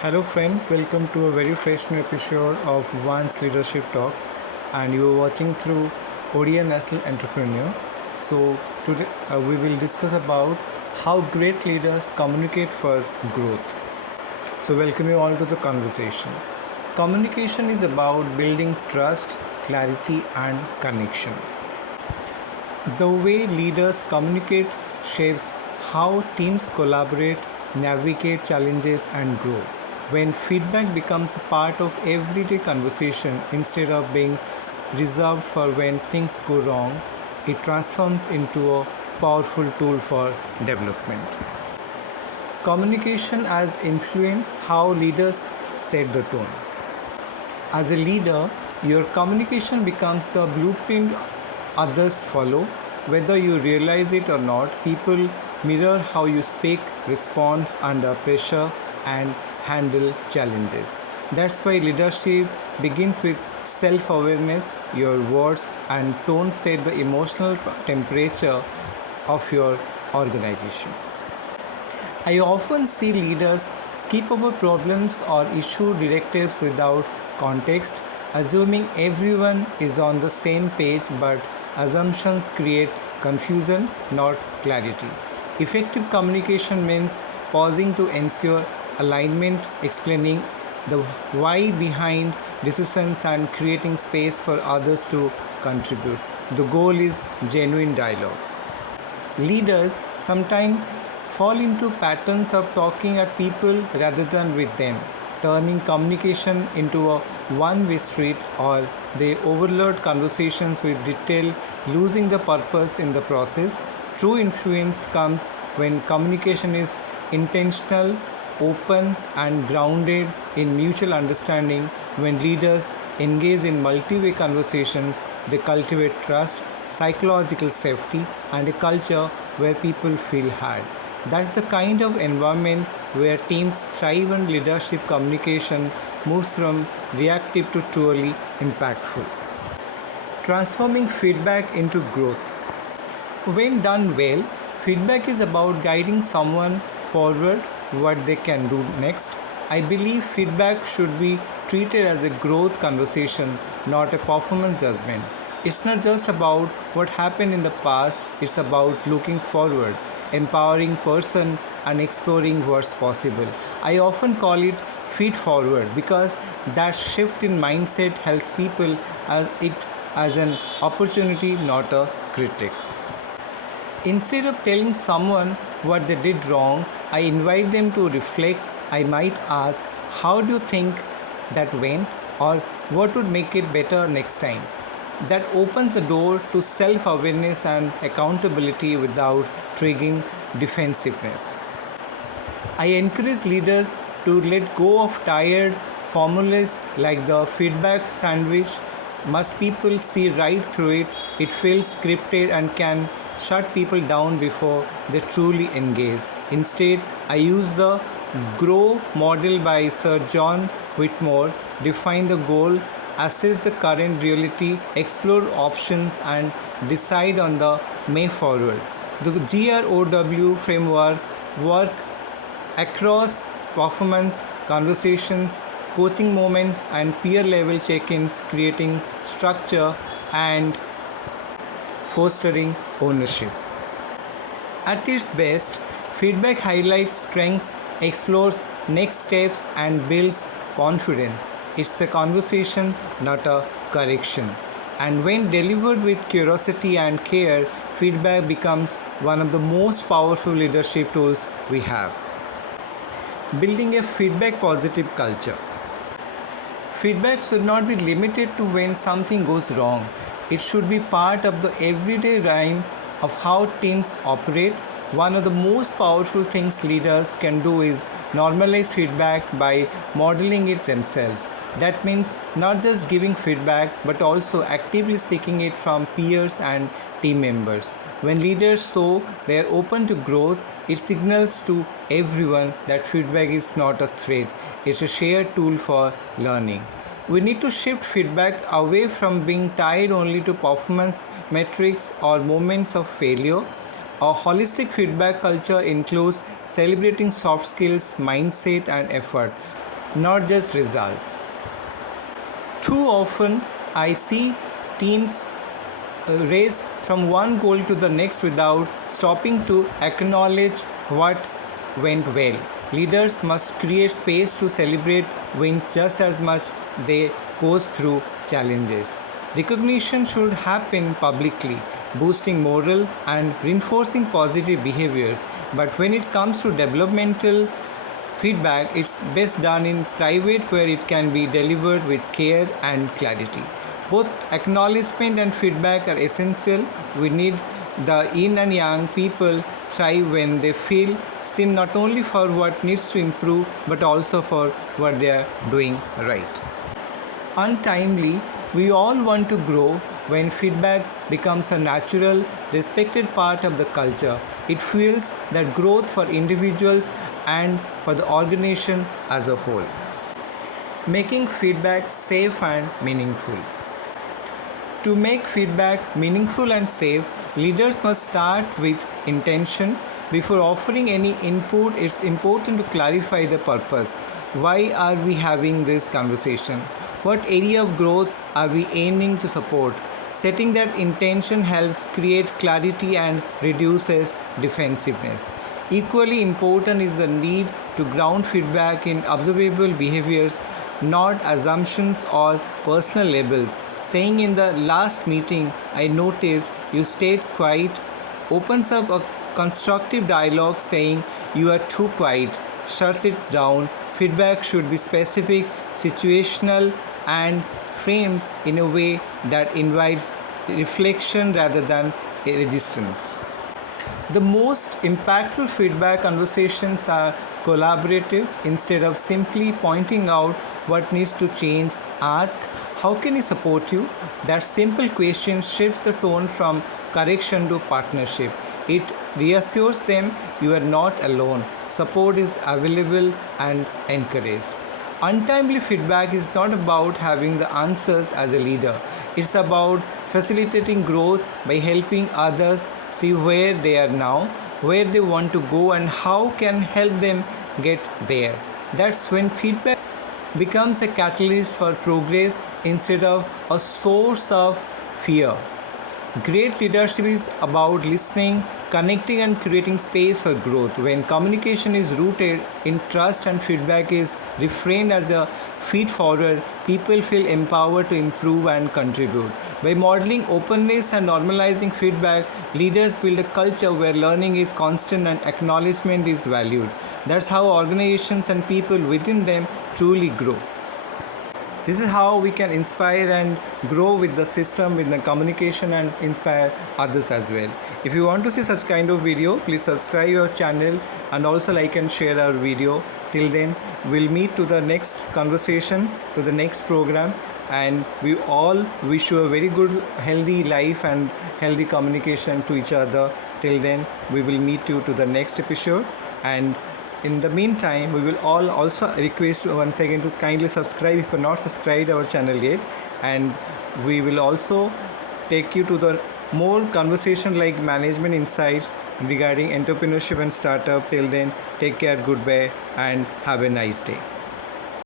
Hello, friends. Welcome to a very fresh new episode of One's Leadership Talk, and you are watching through Odia National Entrepreneur. So today we will discuss about how great leaders communicate for growth. So welcome you all to the conversation. Communication is about building trust, clarity, and connection. The way leaders communicate shapes how teams collaborate, navigate challenges, and grow. When feedback becomes a part of everyday conversation instead of being reserved for when things go wrong, it transforms into a powerful tool for development. Communication as influence how leaders set the tone. As a leader, your communication becomes the blueprint others follow. Whether you realize it or not, people mirror how you speak, respond under pressure, and handle challenges. That's why leadership begins with self awareness. Your words and tone set the emotional temperature of your organization. I often see leaders skip over problems or issue directives without context, assuming everyone is on the same page, but assumptions create confusion, not clarity. Effective communication means pausing to ensure alignment, explaining the why behind decisions, and creating space for others to contribute. The goal is genuine dialogue. Leaders sometimes fall into patterns of talking at people rather than with them, turning communication into a one way street, or they overload conversations with detail, losing the purpose in the process. True influence comes when communication is intentional, open, and grounded in mutual understanding. When leaders engage in multi way conversations, they cultivate trust, psychological safety, and a culture where people feel heard. That's the kind of environment where teams thrive and leadership communication moves from reactive to truly impactful. Transforming feedback into growth. When done well, feedback is about guiding someone forward what they can do next. I believe feedback should be treated as a growth conversation, not a performance judgment. It's not just about what happened in the past, it's about looking forward, empowering person and exploring what's possible. I often call it feed forward because that shift in mindset helps people as an opportunity, not a critic. Instead of telling someone what they did wrong, I invite them to reflect. I might ask, how do you think that went? Or what would make it better next time? That opens the door to self awareness and accountability without triggering defensiveness. I encourage leaders to let go of tired formulas like the feedback sandwich. Must people see right through it? It feels scripted and can shut people down before they truly engage. Instead, I use the GROW model by Sir John Whitmore. Define the goal, assess the current reality, explore options, and decide on the way forward. The GROW framework work across performance, conversations, coaching moments, and peer level check ins, creating structure and fostering ownership. At its best, feedback highlights strengths, explores next steps, and builds confidence. It's a conversation, not a correction. And when delivered with curiosity and care, feedback becomes one of the most powerful leadership tools we have. Building a feedback positive culture. Feedback should not be limited to when something goes wrong. It should be part of the everyday rhyme of how teams operate. One of the most powerful things leaders can do is normalize feedback by modeling it themselves. That means not just giving feedback but also actively seeking it from peers and team members. When leaders show they are open to growth, it signals to everyone that feedback is not a threat, it's a shared tool for learning. We need to shift feedback away from being tied only to performance metrics or moments of failure. A holistic feedback culture includes celebrating soft skills, mindset, and effort. not just results. Too often, I see teams race from one goal to the next without stopping to acknowledge what went well. Leaders must create space to celebrate wins just as much they goes through challenges. Recognition should happen publicly, boosting morale and reinforcing positive behaviors. But when it comes to developmental feedback, it's best done in private where it can be delivered with care and clarity. Both acknowledgement and feedback are essential. We need the yin and yang. People thrive when they feel seen not only for what needs to improve but also for what they are doing right. Untimely, we all want to grow. When feedback becomes a natural, respected part of the culture, it fuels that growth for individuals and for the organization as a whole. Making feedback safe and meaningful. To make feedback meaningful and safe, leaders must start with intention. Before offering any input, it's important to clarify the purpose. Why are we having this conversation? What area of growth are we aiming to support? Setting that intention helps create clarity and reduces defensiveness. Equally important is the need to ground feedback in observable behaviors, not assumptions or personal labels. Saying in the last meeting, I noticed you stayed quiet, opens up a constructive dialogue. Saying you are too quiet shuts it down. Feedback should be specific, situational, and framed in a way that invites reflection rather than resistance. The most impactful feedback conversations are collaborative. Instead of simply pointing out what needs to change, ask, how can I support you? That simple question shifts the tone from correction to partnership. It reassures them you are not alone. Support is available and encouraged. Untimely feedback is not about having the answers as a leader. It's about facilitating growth by helping others see where they are now, where they want to go, and how can help them get there. That's when feedback becomes a catalyst for progress instead of a source of fear. Great leadership is about listening, connecting, and creating space for growth. When communication is rooted in trust and feedback is reframed as a feed forward, people feel empowered to improve and contribute. By modeling openness and normalizing feedback, leaders build a culture where learning is constant and acknowledgement is valued. That's how organizations and people within them truly grow. This is how we can inspire and grow with the system, with the communication, and inspire others as well. If you want to see such kind of video, please subscribe our channel and also like and share our video. Till then, we'll meet to the next conversation, to the next program, and we all wish you a very good healthy life and healthy communication to each other. Till then, we will meet you to the next episode, and in the meantime, we will all also request once again to kindly subscribe if you are not subscribed our channel yet, and we will also take you to the more conversation like management insights regarding entrepreneurship and startup. Till then, take care, goodbye, and have a nice day.